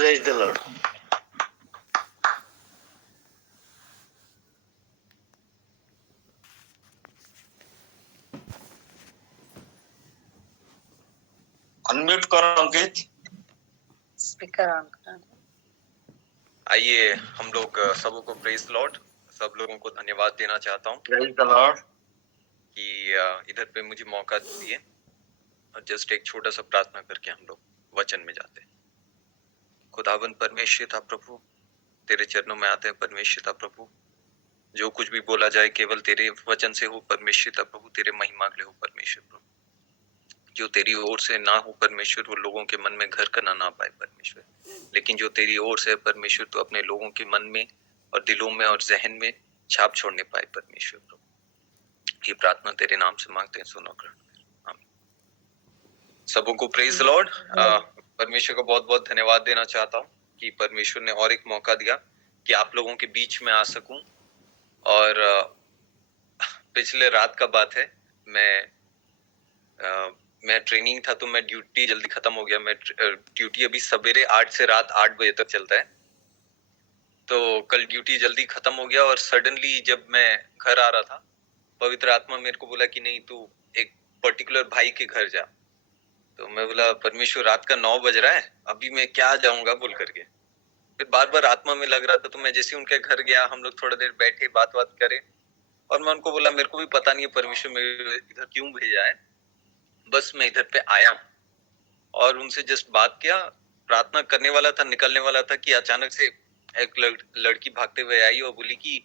Praise the Lord. Unmute करो अंकित, speaker on करना। आइए हम लोग सबको प्रेज लॉर्ड, सब लोगों को धन्यवाद देना चाहता हूँ Praise the Lord. कि इधर पे मुझे मौका दिए और जस्ट एक छोटा सा प्रार्थना करके हम लोग वचन में जाते हैं। खुदावन परमेश्वर था प्रभु, तेरे चरणों में आते हैं परमेश्वर था प्रभु। जो कुछ भी बोला जाए केवल तेरे वचन से हो परमेश्वर था प्रभु, तेरे महिमा के लिए हो परमेश्वर प्रभु। जो तेरी ओर से ना हो परमेश्वर, वो लोगों के मन में घर करना ना पाए परमेश्वर, लेकिन जो तेरी ओर से परमेश्वर तो अपने लोगों के मन में और दिलों में और जहन में छाप छोड़ने पाए परमेश्वर प्रभु। ये प्रार्थना तेरे नाम से मांगते हैं, सुनो ग्रहण कर। आमीन। सबों को प्रेज लॉर्ड। परमेश्वर को बहुत बहुत धन्यवाद देना चाहता हूँ कि परमेश्वर ने और एक मौका दिया कि आप लोगों के बीच में आ सकूं। और पिछले रात का बात है, मैं ट्रेनिंग था तो मैं ड्यूटी जल्दी खत्म हो गया। मैं ड्यूटी अभी सवेरे 8 से रात 8 बजे तक चलता है, तो कल ड्यूटी जल्दी खत्म हो गया और सडनली जब मैं घर आ रहा था, पवित्र आत्मा मेरे को बोला कि नहीं, तू एक पर्टिकुलर भाई के घर जा। तो मैं बोला परमेश्वर रात का 9 बज रहा है, अभी मैं क्या जाऊंगा बोल करके। फिर बार बार आत्मा में लग रहा था, तो मैं जैसे उनके घर गया, हम लोग थोड़ा देर बैठे बात करे और मैं उनको बोला मेरे को भी पता नहीं है परमेश्वर मेरे इधर क्यों भेजा है, बस मैं इधर पे आया और उनसे जस्ट बात किया, प्रार्थना करने वाला था, निकलने वाला था कि अचानक से एक लड़की भागते हुए आई और बोली कि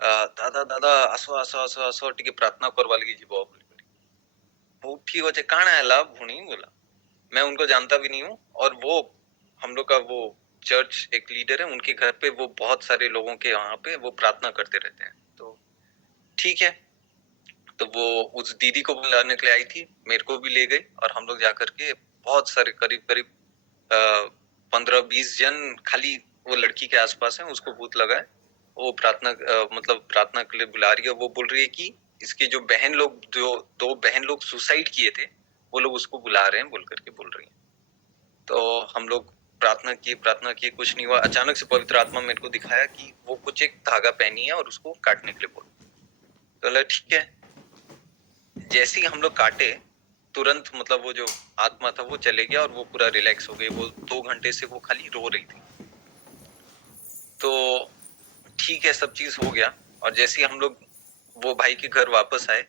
दादा दादा आसो आसो आसो आसो टिके प्रार्थना करवा लगी जी बहुत ठीक होचे कहाँ आया भूणी बोला। मैं उनको जानता भी नहीं हूँ और वो हम लोग का वो चर्च एक लीडर है, उनके घर पे वो बहुत सारे लोगों के वहां पे वो प्रार्थना करते रहते हैं। तो ठीक है, तो वो उस दीदी को बुलाने के लिए आई थी, मेरे को भी ले गई और हम लोग जाकर के बहुत सारे करीब करीब 15-20 जन खाली वो लड़की के आसपास है, उसको भूत लगा है। वो प्रार्थना मतलब प्रार्थना के लिए बुला रही है। वो बोल रही है कि इसके जो बहन लोग, जो 2 बहन लोग सुसाइड किए थे, वो लोग उसको बुला रहे हैं बोल करके बोल रही है। तो हम लोग प्रार्थना किए, कुछ नहीं हुआ। अचानक से पवित्र आत्मा मेरे को दिखाया कि वो कुछ एक धागा पहनी है और उसको काटने के लिए बोल। तो ठीक है, जैसे ही हम लोग काटे तुरंत मतलब वो जो आत्मा था वो चले गया और वो पूरा रिलैक्स हो गई। वो 2 घंटे से वो खाली रो रही थी। तो ठीक है, सब चीज हो गया और जैसे ही हम लोग वो भाई के घर वापस आए,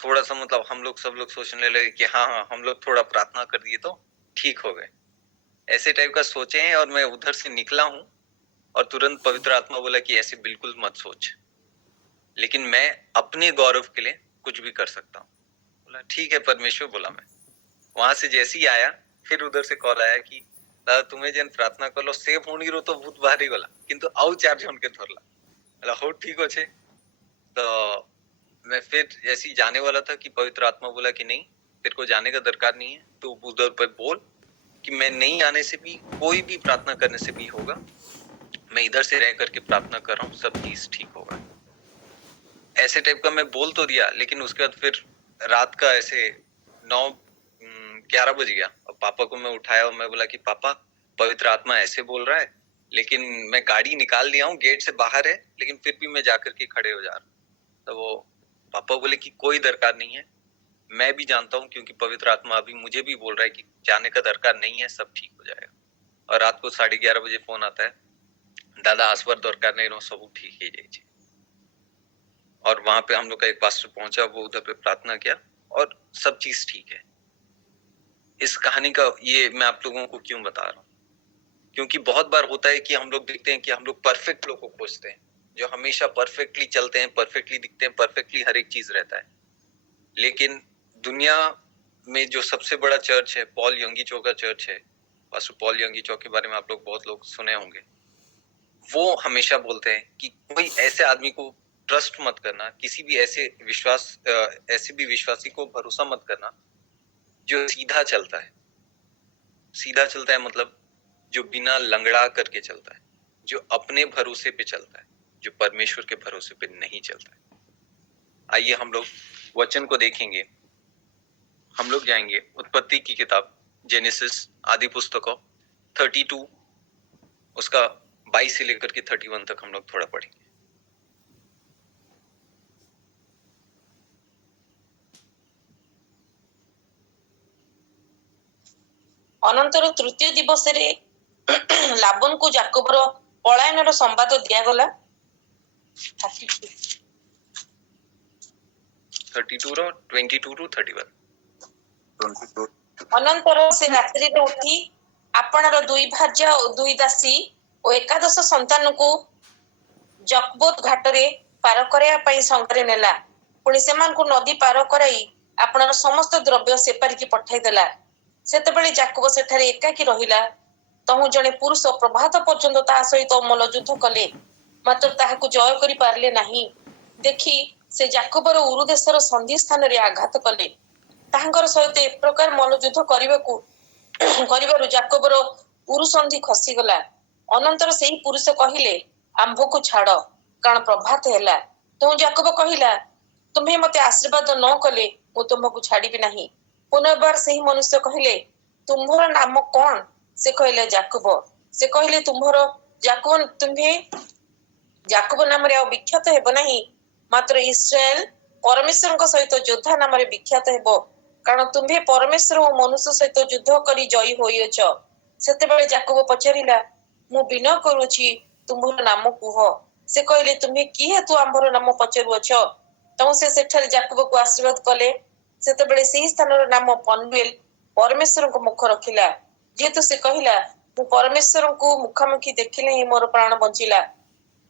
थोड़ा सा मतलब हम लोग सब लोग सोचने लगे कि हाँ हम लोग थोड़ा प्रार्थना कर दिए तो ठीक हो गए, ऐसे टाइप का सोचे हैं। और मैं उधर से निकला हूँ और तुरंत पवित्र आत्मा बोला कि ऐसे बिल्कुल मत सोच, लेकिन मैं अपने गौरव के लिए कुछ भी कर सकता हूँ। बोला ठीक है परमेश्वर। बोला मैं वहां से जैसे ही आया, फिर उधर से कॉल आया कि दादा तुम्हें जन प्रार्थना कर लो सेफ होनी रो तो भूत बाहरी गला, किंतु आउ 4 जन के थोरला बोला हो ठीक हो छे। तो मैं फिर जैसे ही जाने वाला था कि पवित्र आत्मा बोला कि नहीं, तेरे को जाने का दरकार नहीं है, तू उधर पर बोल कि मैं नहीं आने से भी, कोई भी प्रार्थना करने से भी होगा, मैं इधर से रह करके प्रार्थना कर रहा हूँ, सब चीज ठीक होगा। ऐसे टाइप का मैं बोल तो दिया, लेकिन उसके बाद फिर रात का ऐसे 9-11 बज गया और पापा को मैं उठाया और मैं बोला कि पापा पवित्र आत्मा ऐसे बोल रहा है, लेकिन मैं गाड़ी निकाल लिया हूँ, गेट से बाहर है, लेकिन फिर भी मैं जाकर के खड़े हो जा रहा हूँ। तो वो पापा बोले कि कोई दरकार नहीं है, मैं भी जानता हूँ, क्योंकि पवित्र आत्मा अभी मुझे भी बोल रहा है कि जाने का दरकार नहीं है, सब ठीक हो जाएगा। और रात को 11:30 बजे फोन आता है, दादा आसवर दरकार नहीं रो, सब ठीक ही जाए। और वहां पे हम लोग का एक पास्टर पहुंचा, वो उधर पे प्रार्थना किया और सब चीज ठीक है। इस कहानी का ये मैं आप लोगों को क्यों बता रहा हूँ, क्योंकि बहुत बार होता है कि हम लोग देखते हैं कि हम लोग परफेक्ट लोग को खोजते हैं, जो हमेशा परफेक्टली चलते हैं, परफेक्टली दिखते हैं, परफेक्टली हर एक चीज रहता है। लेकिन दुनिया में जो सबसे बड़ा चर्च है, पॉल यंगीचो का चर्च है, पास्टर पॉल यंगीचो के बारे में आप लोग बहुत लोग सुने होंगे। वो हमेशा बोलते हैं कि कोई ऐसे आदमी को ट्रस्ट मत करना, किसी भी ऐसे विश्वासी को भरोसा मत करना जो सीधा चलता है। सीधा चलता है मतलब जो बिना लंगड़ा करके चलता है, जो अपने भरोसे पे चलता है, जो परमेश्वर के भरोसे पे नहीं चलता है। आइए हम लोग वचन को देखेंगे। हम लोग जाएंगे उत्पत्ति की किताब, जेनेसिस, आदि पुस्तकों 32 उसका 22 से लेकर के 31 तक हम लोग थोड़ा पढ़ेंगे। ଅନନ୍ତର ତୃତୀୟ ଦିବସରେ ଲାବନକୁ ଯାକୋବର ପଳାୟନର ସମ୍ବାଦ ଦିଆଗଲା। 32 ର 22 ରୁ 31। ଅନନ୍ତର ସେ ରାତ୍ରିରେ ଉଠି ଆପଣାର 2 ଭାର୍ଯ୍ୟା ଓ 2 ଦାସୀ ଓ ଏକାଦଶ ସନ୍ତାନକୁ ଜକବୋତ ଘାଟରେ ପାର କରାଇବା ପାଇଁ ସଙ୍ଗରେ ନେଲା। ପୁଣି ସେମାନଙ୍କୁ ନଦୀ ପାର କରାଇ ଆପଣାର ସମସ୍ତ ଦ୍ରବ୍ୟ ସେପାରିକି ପଠାଇଦେଲା। ସେତେବେଳେ ଯାକୋବ ସେଠାରେ ଏକାକୀ ରହିଲା। ତହୁଁ ଜଣେ ପୁରୁଷ ପ୍ରଭାତ ପର୍ଯ୍ୟନ୍ତ ତାହା ସହିତ ମଲ୍ଲଯୁଦ୍ଧ କଲେ, ମାତ୍ର ତାହାକୁ ଜୟ କରିପାରିଲେ ନାହିଁ। ଦେଖି ସେ ଯାକୋବର ଉରୁ ଦେଶର ସନ୍ଧି ସ୍ଥାନରେ ଆଘାତ କଲେ। ତାହାଙ୍କର ସହିତ ଏ ପ୍ରକାର ମଲ୍ଲଯୁଦ୍ଧ କରିବାରୁ ଯାକୋବର ଉରୁ ସନ୍ଧି ଖସିଗଲା। ଅନନ୍ତର ସେହି ପୁରୁଷ କହିଲେ, ଆମ୍ଭକୁ ଛାଡ଼, କାରଣ ପ୍ରଭାତ ହେଲା। ତେଣୁ ଯାକୋବ କହିଲା, ତୁମ୍ଭେ ମୋତେ ଆଶୀର୍ବାଦ ନ କଲେ ମୁଁ ତୁମ୍ଭକୁ ଛାଡ଼ିବି ନାହିଁ। ପୁନର୍ବାର ସେହି ମନୁଷ୍ୟ କହିଲେ, ତୁମ୍ଭର ନାମ କ'ଣ? ସେ କହିଲେ, ଯାକୋବ। ସେ କହିଲେ, ତୁମ୍ଭେ ଯାକୋବ ନାମରେ ଆଉ ବିଖ୍ୟାତ ହେବ ନାହିଁ, ମାତ୍ର ଇସ୍ରାଏଲ ପରମେଶ୍ୱରଙ୍କ ସହିତ ଯୋଦ୍ଧା ନାମରେ ବିଖ୍ୟାତ ହେବ, କାରଣ ତୁମ୍ଭେ ପରମେଶ୍ୱର ଓ ମନୁଷ୍ୟ ସହିତ ଯୁଦ୍ଧ କରି ଜୟୀ ହୋଇଅଛ। ସେତେବେଳେ ଯାକୋବ ପଚାରିଲା, ମୁଁ ବିନୟ କରୁଅଛି, ତୁମ୍ଭର ନାମ କୁହ। ସେ କହିଲେ, ତୁମ୍ଭେ କି ହେତୁ ଆମ୍ଭର ନାମ ପଚାରୁଅଛ? ତେଣୁ ସେ ସେଠାରେ ଯାକୋବକୁ ଆଶୀର୍ବାଦ କଲେ। ସେତେବେଳେ ସେହି ସ୍ଥାନର ନାମ ପନୁଏଲ, ପରମେଶ୍ୱରଙ୍କ ମୁଖ ରଖିଲା। ଯେହେତୁ ସେ କହିଲା, ମୁଁ ପରମେଶ୍ୱରଙ୍କୁ ମୁଖାମୁଖି ଦେଖିଲେ ହିଁ ମୋର ପ୍ରାଣ ବଞ୍ଚିଲା।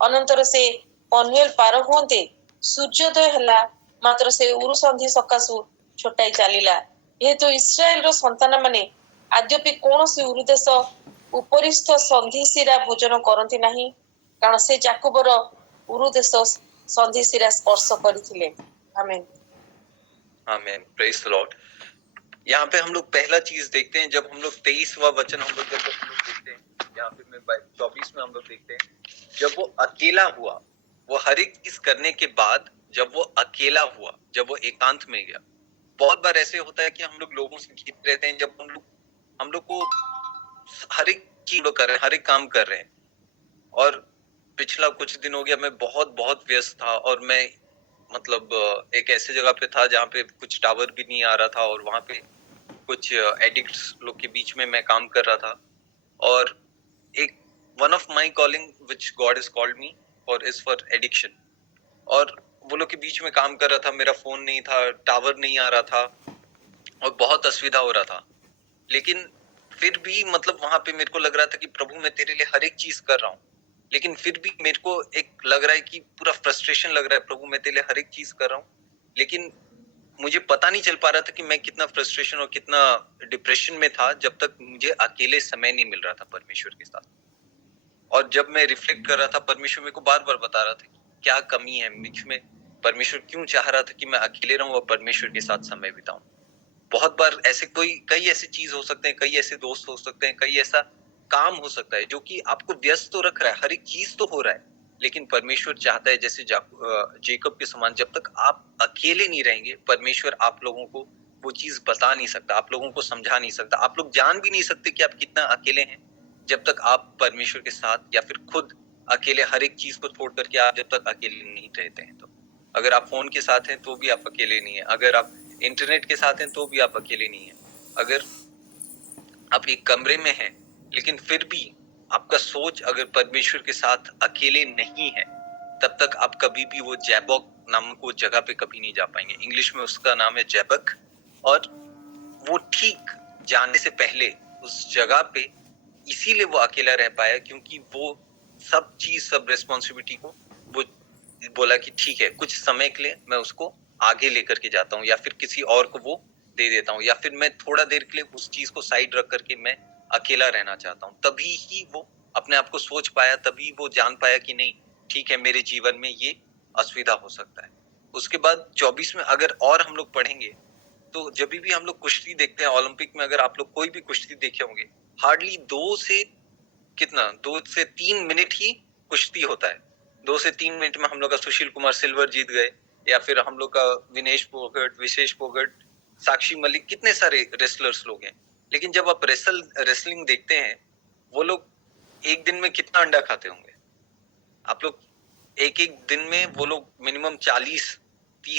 ଅନନ୍ତର ସେ ପନୁଏଲ ପାର ହୁଅନ୍ତେ ସୂର୍ଯ୍ୟୋଦୟ ହେଲା, ମାତ୍ର ସେ ଉରୁ ସନ୍ଧି ସକାଶୁ ଛୋଟାଇ ଚାଲିଲା। ଯେହେତୁ ଇସ୍ରାଏଲର ସନ୍ତାନମାନେ ଆଦ୍ୟପି କୌଣସି ଉରୁ ଦେଶ ଉପରିସ୍ଥ ସନ୍ଧିଶିରା ଭୋଜନ କରନ୍ତି ନାହିଁ, କାରଣ ସେ ଯାକୋବର ଉରୁ ଦେଶ ସନ୍ଧିଶିରା ସ୍ପର୍ଶ କରିଥିଲେ। आमीन। आमीन। Praise the Lord. यहाँ पे हम लोग पहला चीज देखते हैं, जब हम लोग 23वां वचन हम लोग देखते हैं, यहाँ पे 24 में हम लोग देखते हैं, जब वो अकेला हुआ, वो हर एक चीज करने के बाद जब वो अकेला हुआ, जब वो एकांत में गया। बहुत बार ऐसे होता है कि हम लोग लोगों से घिर रहते हैं, जब हम लोग को हर एक चीज कर रहे हैं, हर एक काम कर रहे हैं, और पिछला कुछ दिन हो गया मैं बहुत व्यस्त था, और मैं मतलब एक ऐसे जगह पे था जहाँ पे कुछ टावर भी नहीं आ रहा था, और वहां पे कुछ एडिक्ट्स लोग के बीच में मैं काम कर रहा था। और एक one of my calling which God is called me for is for addiction, और वो लोग के बीच में काम कर रहा था। मेरा फोन नहीं था, टावर नहीं आ रहा था, और बहुत असुविधा हो रहा था। लेकिन फिर भी मतलब वहां पे मेरे को लग रहा था कि प्रभु मैं तेरे लिए हर एक चीज कर रहा हूँ, लेकिन फिर भी मेरे को एक लग रहा है कि पूरा फ्रस्ट्रेशन लग रहा है, प्रभु मैं तेरे लिए हर एक चीज कर रहा हूँ, लेकिन मुझे पता नहीं चल पा रहा था कि मैं कितना फ्रस्ट्रेशन और कितना डिप्रेशन में था, जब तक मुझे अकेले समय नहीं मिल रहा था परमेश्वर के साथ। और जब मैं रिफ्लेक्ट कर रहा था, परमेश्वर मेरे को बार बार बता रहा था कि क्या कमी है मुझ में, परमेश्वर क्यों चाह रहा था कि मैं अकेले रहूं और परमेश्वर के साथ समय बिताऊं। बहुत बार ऐसे कई ऐसे चीज हो सकते हैं, कई ऐसे दोस्त हो सकते हैं, कई ऐसा काम हो सकता है जो कि आपको व्यस्त तो रख रहा है, हर एक चीज तो हो रहा है, लेकिन परमेश्वर चाहता है जैसे जेकब के समान, जब तक आप अकेले नहीं रहेंगे, परमेश्वर आप लोगों को वो चीज बता नहीं सकता, आप लोगों को समझा नहीं सकता, आप लोग जान भी नहीं सकते कि आप कितना अकेले हैं, जब तक आप परमेश्वर के साथ या फिर खुद अकेले हर एक चीज को छोड़ करके आप जब तक अकेले नहीं रहते हैं। तो अगर आप फोन के साथ हैं तो भी आप अकेले नहीं है, अगर आप इंटरनेट के साथ हैं तो भी आप अकेले नहीं है, अगर आप एक कमरे में हैं लेकिन फिर भी आपका सोच अगर परमेश्वर के साथ अकेले नहीं है, तब तक आप कभी भी वो जैबक नामक वो जगह पे कभी नहीं जा पाएंगे। इंग्लिश में उसका नाम है जैबक, और वो ठीक जाने से पहले उस जगह पे इसीलिए वो अकेला रह पाया क्योंकि वो सब चीज, सब रेस्पॉन्सिबिलिटी को वो बोला कि ठीक है कुछ समय के लिए मैं उसको आगे लेकर के जाता हूँ, या फिर किसी और को वो दे देता हूँ, या फिर मैं थोड़ा देर के लिए उस चीज को साइड रख करके मैं अकेला रहना चाहता हूँ। तभी ही वो अपने आप को सोच पाया, तभी वो जान पाया कि नहीं ठीक है मेरे जीवन में ये असुविधा हो सकता है। उसके बाद 24 में अगर और हम लोग पढ़ेंगे तो जब भी हम लोग कुश्ती देखते हैं ओलंपिक में, अगर आप लोग कोई भी कुश्ती देखे होंगे, हार्डली 2 से 3 मिनट ही कुश्ती होता है। 2 से 3 मिनट में हम लोग का सुशील कुमार सिल्वर जीत गए, या फिर हम लोग का विशेष फोगट, साक्षी मलिक, कितने सारे रेसलर्स लोग हैं। लेकिन जब आप रेसलिंग देखते हैं, वो लोग एक दिन में कितना अंडा खाते होंगे आप लोग? एक एक दिन में वो लोग मिनिमम 30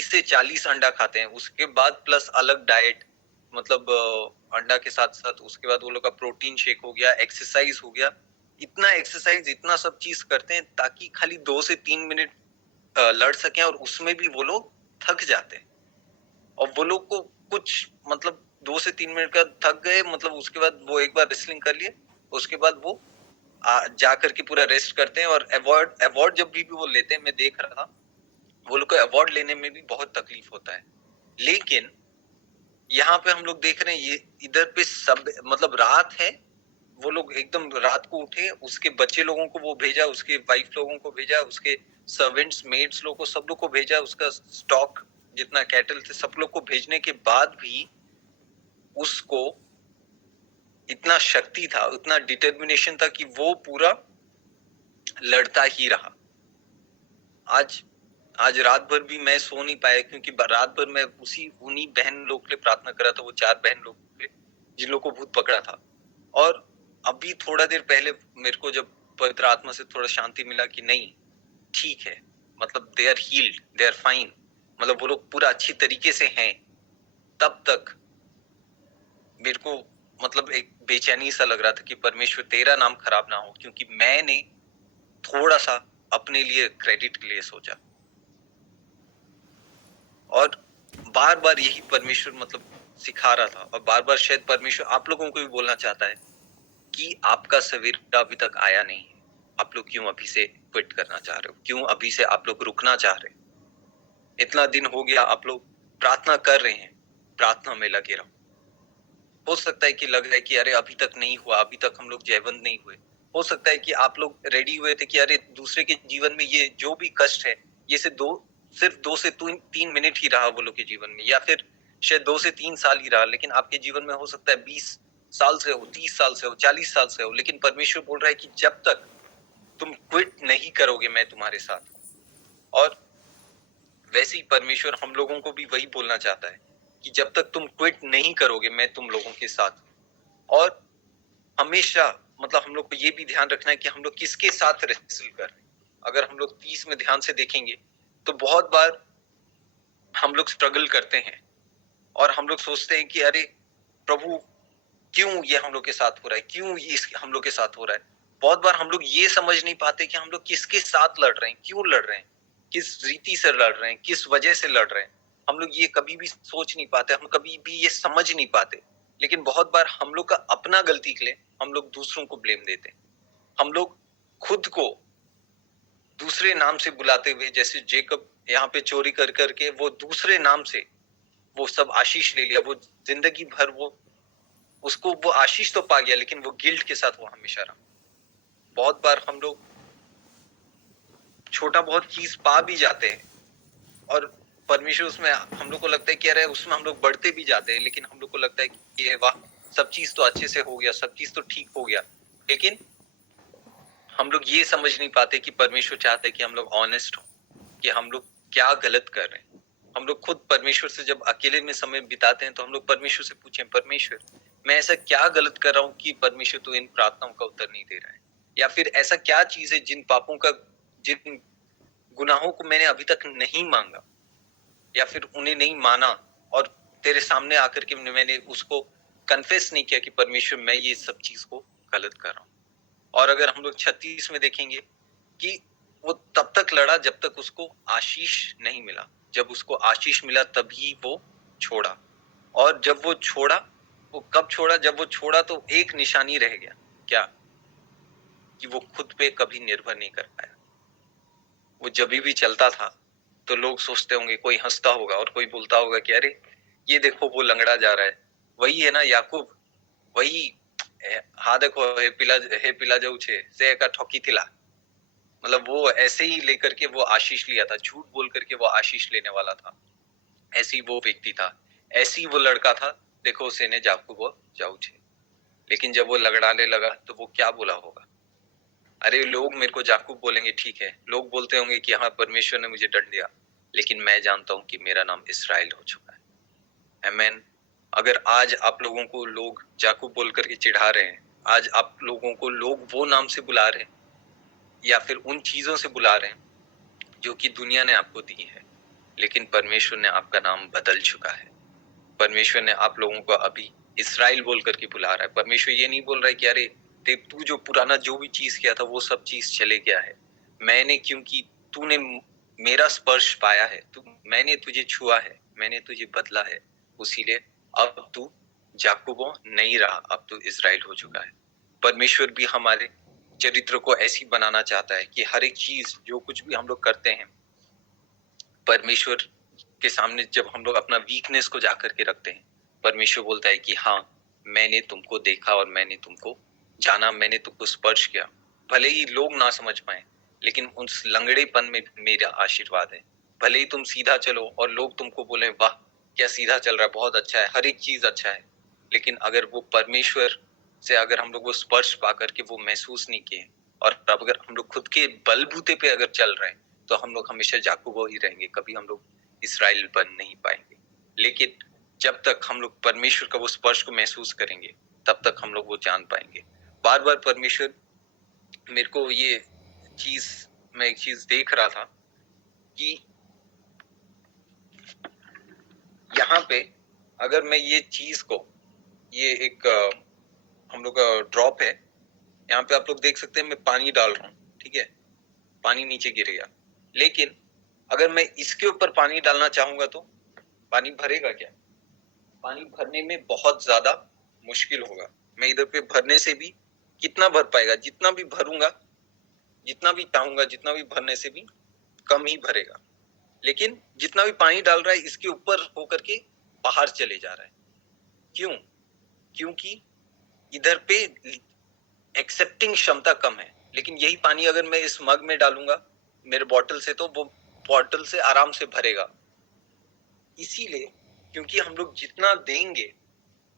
से 40 अंडा खाते हैं। उसके बाद प्लस अलग डाइट, मतलब अंडा के साथ साथ उसके बाद वो लोग का प्रोटीन शेक हो गया, एक्सरसाइज हो गया। इतना एक्सरसाइज, इतना सब चीज करते हैं ताकि खाली 2 से 3 मिनट लड़ सकें, और उसमें भी वो लोग थक जाते हैं। और वो लोग को कुछ मतलब 2 से 3 मिनट का थक गए, मतलब उसके बाद वो एक बार रेसलिंग कर लिए, उसके बाद वो जा करके पूरा रेस्ट करते हैं। और अवार्ड जब भी वो लेते हैं, मैं देख रहा था वो लोग को अवार्ड लेने में भी बहुत तकलीफ होता है। लेकिन यहाँ पे हम लोग देख रहे हैं, ये इधर पे सब मतलब रात है, वो लोग एकदम रात को उठे, उसके बच्चे लोगों को वो भेजा, उसके वाइफ लोगों को भेजा, उसके सर्वेंट्स मेड्स लोगों को, सब लोग को भेजा, उसका स्टॉक जितना कैटल थे सब लोग को भेजने के बाद भी उसको इतना शक्ति था, उतना डिटर्मिनेशन था कि वो पूरा लड़ता ही रहा। आज रात भर भी मैं सो नहीं पाया, क्योंकि रात भर मैं उन्हीं बहन लोग के लिए प्रार्थना कर रहा था, वो 4 बहन लोग थे जिन लोग को भूत पकड़ा था। और अभी थोड़ा देर पहले मेरे को जब पवित्र आत्मा से थोड़ा शांति मिला कि नहीं ठीक है, मतलब they are healed, they are fine, मतलब वो लोग पूरा अच्छी तरीके से हैं। तब तक मेरे को मतलब एक बेचैनी सा लग रहा था कि परमेश्वर तेरा नाम खराब ना हो, क्योंकि मैंने थोड़ा सा अपने लिए क्रेडिट के लिए सोचा। और बार बार यही परमेश्वर मतलब सिखा रहा था, और बार बार शायद परमेश्वर आप लोगों को भी बोलना चाहता है कि आपका सवेरा अभी तक आया नहीं है। आप लोग क्यों अभी से क्विट करना चाह रहे हो? क्यों अभी से आप लोग रुकना चाह रहे हो? इतना दिन हो गया आप लोग प्रार्थना कर रहे हैं, प्रार्थना में लगे रहो। हो सकता है कि लग रहा है कि अरे अभी तक नहीं हुआ, अभी तक हम लोग जयवंत नहीं हुए। हो सकता है कि आप लोग रेडी हुए थे कि अरे दूसरे के जीवन में ये जो भी कष्ट है, ये सिर्फ 2 से 3 मिनट ही रहा वो लोग के जीवन में, या फिर शायद 2 से 3 साल ही रहा, लेकिन आपके जीवन में हो सकता है 20 साल से हो, 30 साल से हो, 40 साल से हो। लेकिन परमेश्वर बोल रहा है कि जब तक तुम क्विट नहीं करोगे मैं तुम्हारे साथ हूं। और वैसे ही परमेश्वर हम लोगों को भी वही बोलना चाहता है कि जब तक तुम क्विट नहीं करोगे मैं तुम लोगों के साथ हूं। और हमेशा मतलब हम लोग को ये भी ध्यान रखना है कि हम लोग किसके साथ रेसल कर रहे हैं। अगर हम लोग 30 में ध्यान से देखेंगे तो बहुत बार हम लोग स्ट्रगल करते हैं और हम लोग सोचते हैं कि अरे प्रभु क्यों ये हम लोग के साथ हो रहा है, क्यों ये हम लोग के साथ हो रहा है। बहुत बार हम लोग ये समझ नहीं पाते कि हम लोग किसके साथ लड़ रहे हैं, क्यों लड़ रहे हैं, किस रीति से लड़ रहे हैं, किस वजह से लड़ रहे हैं। हम लोग ये कभी भी सोच नहीं पाते, हम कभी भी ये समझ नहीं पाते। लेकिन बहुत बार हम लोग का अपना गलती के लिए हम लोग दूसरों को ब्लेम देते हैं। हम लोग खुद को दूसरे नाम से बुलाते हुए, जैसे जेकब यहाँ पे चोरी कर करके वो दूसरे नाम से वो सब आशीष ले लिया, वो जिंदगी भर वो उसको वो आशीष तो पा गया, लेकिन वो गिल्ट के साथ वो हमेशा रहा। बहुत बार हम लोग छोटा बहुत चीज पा भी जाते हैं और परमेश्वर उसमें हम लोग को लगता है कि अरे उसमें हम लोग बढ़ते भी जाते हैं, लेकिन हम लोग को लगता है कि ये वाह सब चीज तो अच्छे से हो गया, सब चीज तो ठीक हो गया। लेकिन हम लोग ये समझ नहीं पाते कि परमेश्वर चाहते हैं कि हम लोग ऑनेस्ट हो, कि हम लोग क्या गलत कर रहे हैं। हम लोग खुद परमेश्वर से जब अकेले में समय बिताते हैं तो हम लोग परमेश्वर से पूछें, परमेश्वर मैं ऐसा क्या गलत कर रहा हूँ कि परमेश्वर तो इन प्रार्थनाओं का उत्तर नहीं दे रहा है, या फिर ऐसा क्या चीज है जिन पापों का, जिन गुनाहों को मैंने अभी तक नहीं मांगा या फिर उन्हें नहीं माना और तेरे सामने आकर के मैंने उसको कन्फेस नहीं किया कि परमेश्वर मैं ये सब चीज को गलत कर रहा हूँ। और अगर हम लोग 36 में देखेंगे कि वो तब तक लड़ा जब तक उसको आशीष नहीं मिला। जब उसको आशीष मिला तभी वो छोड़ा। और जब वो छोड़ा, वो कब छोड़ा? जब वो छोड़ा तो एक निशानी रह गया, क्या? कि वो खुद पे कभी निर्भर नहीं कर पाया। वो जब भी चलता था तो लोग सोचते होंगे, कोई हंसता होगा और कोई बोलता होगा कि अरे ये देखो वो लंगड़ा जा रहा है, वही है ना याकूब, वही हाँ देखो हे पिला जाऊ छे से का ठोकी थिला। मतलब वो ऐसे ही लेकर के वो आशीष लिया था, झूठ बोल करके वो आशीष लेने वाला था। ऐसी वो व्यक्ति था, ऐसी वो लड़का था, देखो उसे ने याकूब जाऊ छे। लेकिन जब वो लगड़ाने लगा तो वो क्या बोला होगा? अरे लोग मेरे को याकूब बोलेंगे, ठीक है, लोग बोलते होंगे कि हाँ परमेश्वर ने मुझे दंड दिया, लेकिन मैं जानता हूं कि मेरा नाम इस्राएल हो चुका है। आमीन। अगर आज आप लोगों को लोग याकूब बोल करके चिढ़ा रहे हैं, आज आप लोगों को लोग वो नाम से बुला रहे हैं या फिर उन चीजों से बुला रहे हैं जो कि दुनिया ने आपको दी है, लेकिन परमेश्वर ने आपका नाम बदल चुका है। परमेश्वर ने आप लोगों को अभी इस्राएल बोल करके बुला रहा है। परमेश्वर ये नहीं बोल रहा है कि अरे तू जो पुराना जो भी चीज किया था वो सब चीज चले गया है, मैंने क्योंकि तूने मेरा स्पर्श पाया है, मैंने तुझे छुआ है, मैंने तुझे बदला है, उसीलिए अब तू याकूब नहीं रहा, अब तू इस्राएल हो चुका है। परमेश्वर भी हमारे चरित्र को ऐसी बनाना चाहता है कि हर एक चीज जो कुछ भी हम लोग करते हैं, परमेश्वर के सामने जब हम लोग अपना वीकनेस को जाकर के रखते हैं, परमेश्वर बोलता है कि हाँ, मैंने तुमको देखा और मैंने तुमको जाना, मैंने तुमको स्पर्श किया। भले ही लोग ना समझ पाए, लेकिन उस लंगड़ेपन में मेरा आशीर्वाद है। भले ही तुम सीधा चलो और लोग तुमको बोले वाह क्या सीधा चल रहा है, बहुत अच्छा है, हर एक चीज अच्छा है, लेकिन अगर वो परमेश्वर से अगर हम लोग वो स्पर्श पा करके वो महसूस नहीं किए और अगर हम लोग खुद के बलबूते पे अगर चल रहे हैं, तो हम लोग हमेशा याकूब ही रहेंगे, कभी हम लोग इस्राएल बन नहीं पाएंगे। लेकिन जब तक हम लोग परमेश्वर का वो स्पर्श को महसूस करेंगे, तब तक हम लोग वो जान पाएंगे। बार बार परमेश्वर मेरे को ये चीज, मैं एक चीज देख रहा था कि यहाँ पे अगर मैं ये चीज को, ये एक हम लोग का ड्रॉप है, यहाँ पे आप लोग देख सकते हैं मैं पानी डाल रहा हूँ, ठीक है, पानी नीचे गिर गया, लेकिन अगर मैं इसके ऊपर पानी डालना चाहूंगा तो पानी भरेगा क्या? पानी भरने में बहुत ज्यादा मुश्किल होगा। मैं इधर पे भरने से भी कितना भर पाएगा, जितना भी भरूंगा, जितना भी चाहूंगा, जितना भी भरने से भी कम ही भरेगा। लेकिन जितना भी पानी डाल रहा है इसके ऊपर होकर के बाहर चले जा रहा है। क्यों? क्योंकि इधर पे एक्सेप्टिंग क्षमता कम है। लेकिन यही पानी अगर मैं इस मग में डालूंगा मेरे बॉटल से, तो वो बॉटल से आराम से भरेगा। इसीलिए क्योंकि हम लोग जितना देंगे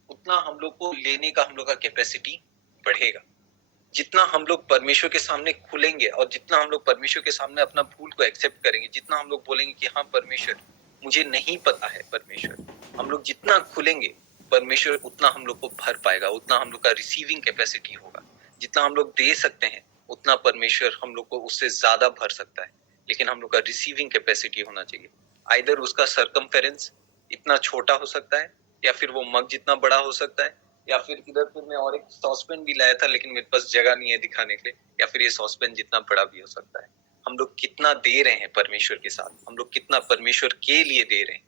उतना हम लोग को लेने का हम लोग का कैपेसिटी बढ़ेगा। जितना हम लोग परमेश्वर के सामने खुलेंगे और जितना हम लोग परमेश्वर के सामने अपना भूल को एक्सेप्ट करेंगे, जितना हम लोग बोलेंगे कि हाँ परमेश्वर मुझे नहीं पता है, परमेश्वर, हम लोग जितना खुलेंगे परमेश्वर उतना हम लोग को भर पाएगा, उतना हम लोग का रिसीविंग कैपेसिटी होगा। जितना हम लोग दे सकते हैं उतना परमेश्वर हम लोग को उससे ज्यादा भर सकता है, लेकिन हम लोग का रिसीविंग कैपेसिटी होना चाहिए। आइदर उसका सरकमफेरेंस इतना छोटा हो सकता है या फिर वो मग जितना बड़ा हो सकता है, या फिर इधर पे मैं और एक सॉसपेन भी लाया था लेकिन मेरे पास जगह नहीं है दिखाने के लिए, या फिर ये सॉसपेन जितना बड़ा भी हो सकता है। हम लोग कितना दे रहे हैं परमेश्वर के साथ, हम लोग कितना परमेश्वर के लिए दे रहे हैं,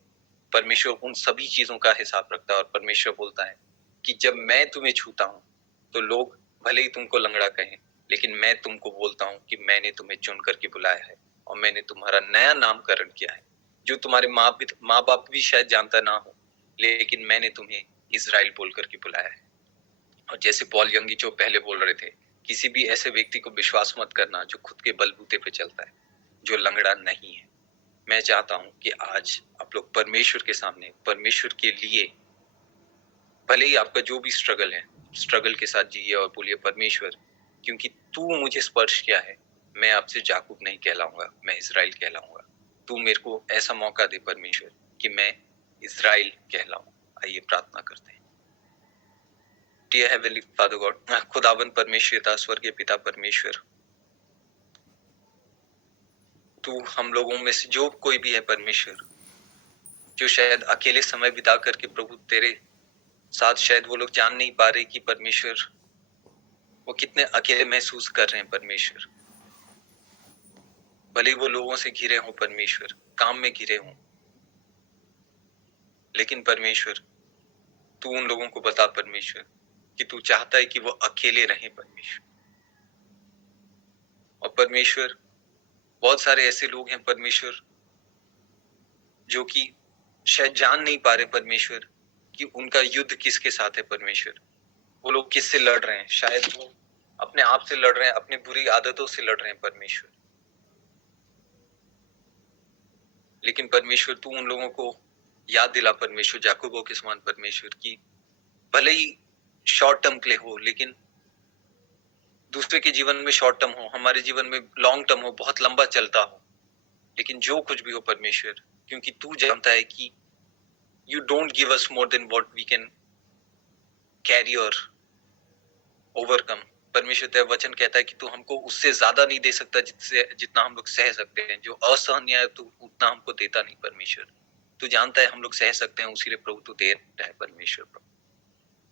परमेश्वर उन सभी चीजों का हिसाब रखता है। और परमेश्वर बोलता है कि जब मैं तुम्हें छूता हूं तो लोग भले ही तुमको लंगड़ा कहें, लेकिन मैं तुमको बोलता हूं कि मैंने तुम्हें चुन करके बुलाया है और मैंने तुम्हारा नया नामकरण किया है, जो तुम्हारे माँ बाप भी शायद जानता ना हो, लेकिन मैंने तुम्हें इजराइल बोल करके बुलाया है। और जैसे पॉल यंगी जो पहले बोल रहे थे, किसी भी ऐसे व्यक्ति को विश्वास मत करना जो खुद के बलबूते पे चलता है, जो लंगड़ा नहीं है। मैं चाहता हूं कि आज आप लोग परमेश्वर के सामने, परमेश्वर के लिए, भले ही आपका जो भी स्ट्रगल है, स्ट्रगल के साथ जिए और बोलिए परमेश्वर क्योंकि तू मुझे स्पर्श किया है, मैं आपसे याकूब नहीं कहलाऊंगा, मैं इजराइल कहलाऊंगा। तू मेरे को ऐसा मौका दे परमेश्वर कि मैं इजराइल कहलाऊं। आइए प्रार्थना करते हैं। डियर हेवनली फादर गॉड, खुदावन परमेश्वर, स्वर्गीय पिता परमेश्वर, तू हम लोगों में से जो कोई भी है परमेश्वर, जो शायद अकेले समय बिता करके प्रभु तेरे साथ शायद वो लोग जान नहीं पा रहे कि परमेश्वर वो कितने अकेले महसूस कर रहे हैं परमेश्वर, भले ही वो लोगों से घिरे हों परमेश्वर, काम में घिरे हों, लेकिन परमेश्वर तू उन लोगों को बता परमेश्वर कि तू चाहता है कि वो अकेले रहें परमेश्वर। और परमेश्वर बहुत सारे ऐसे लोग हैं परमेश्वर जो कि शायद जान नहीं पा रहे परमेश्वर कि उनका युद्ध किसके साथ है परमेश्वर, वो लोग किससे लड़ रहे हैं, शायद वो अपने आप से लड़ रहे हैं, अपनी बुरी आदतों से लड़ रहे हैं परमेश्वर। लेकिन परमेश्वर तू उन लोगों को याद दिला परमेश्वर, याकूब के समान परमेश्वर, की भले ही शॉर्ट टर्म के लिए हो, लेकिन दूसरे के जीवन में शॉर्ट टर्म हो, हमारे जीवन में लॉन्ग टर्म हो, बहुत लंबा चलता हो, लेकिन जो कुछ भी हो परमेश्वर, क्योंकि तू जानता है कि you don't give us more than what we can carry or overcome. परमेश्वर तेरा वचन कहता है कि तू हमको उससे ज्यादा नहीं दे सकता जितना हम लोग सह सकते हैं। जो असहनीय है तू उतना हमको देता नहीं परमेश्वर। तू जानता है हम लोग सह सकते हैं, उसी लिए प्रभु तू दे रहा है परमेश्वर।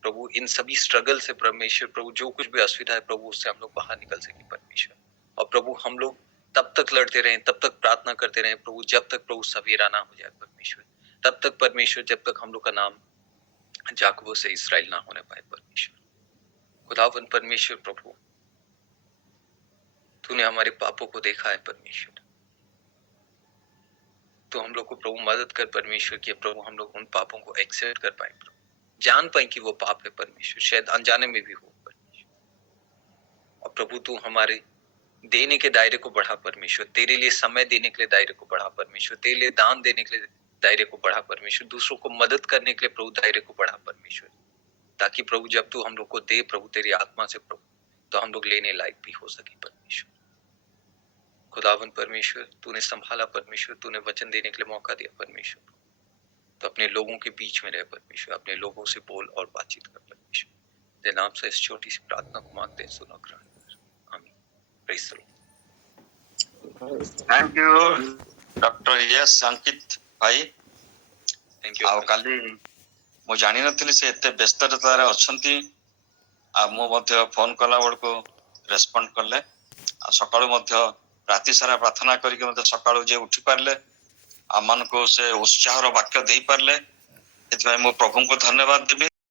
प्रभु इन सभी स्ट्रगल से परमेश्वर प्रभु जो कुछ भी असुविधा है प्रभु उससे हम लोग बाहर निकल सके परमेश्वर। और प्रभु हम लोग तब तक लड़ते रहें, तब तक प्रार्थना करते रहें प्रभु, जब तक प्रभु सवेरा ना हो जाए परमेश्वर। तब तक परमेश्वर जब तक हम लोग का नाम याकूब से इस्राएल ना होने पाए परमेश्वर। खुदावन परमेश्वर प्रभु, तूने हमारे पापों को देखा है परमेश्वर। तो हम लोग को प्रभु मदद कर परमेश्वर कि प्रभु हम लोग उन पापों को एक्सेप्ट कर पाए प्रभु, जान पाए कि वो पाप है परमेश्वर, शायद अनजाने में भी हो परमेश्वर। और प्रभु तू हमारे देने के दायरे को बढ़ा परमेश्वर, तेरे लिए समय देने के लिए दायरे को बढ़ा परमेश्वर, तेरे लिए दान देने के लिए दायरे को बढ़ा परमेश्वर, दूसरों को मदद करने के लिए प्रभु दायरे को बढ़ा परमेश्वर। ताकि प्रभु जब तू हम लोग को दे प्रभु तेरी आत्मा से प्रभु, तो हम लोग लेने लायक भी हो सके परमेश्वर। खुदावन परमेश्वर तूने संभाला परमेश्वर, तूने वचन देने के लिए मौका दिया परमेश्वर। तो अपने लोगों के बीच में रहे परमेश्वर, अपने लोगों से बोल और बातचीत कर परमेश्वर। तेरे नाम से इस छोटी सी प्रार्थना को मांगते हैं, सुनो ग्रहण कर। आमीन। Praise the Lord. Thank you doctor yes Ankit भाई। Thank you. आ काली मु जानि नथिली से एते व्यस्तता रे अछंती। आ मु मध्य फोन कला बड़को रेस्पोंड करले। आ सकाळु मध्य राति सारा प्रार्थना करके मते सकाळु जे उठी पारले आमान को से उत्साहर वाक्य दे पारले। एतबे मु प्रभु को धन्यवाद देबी।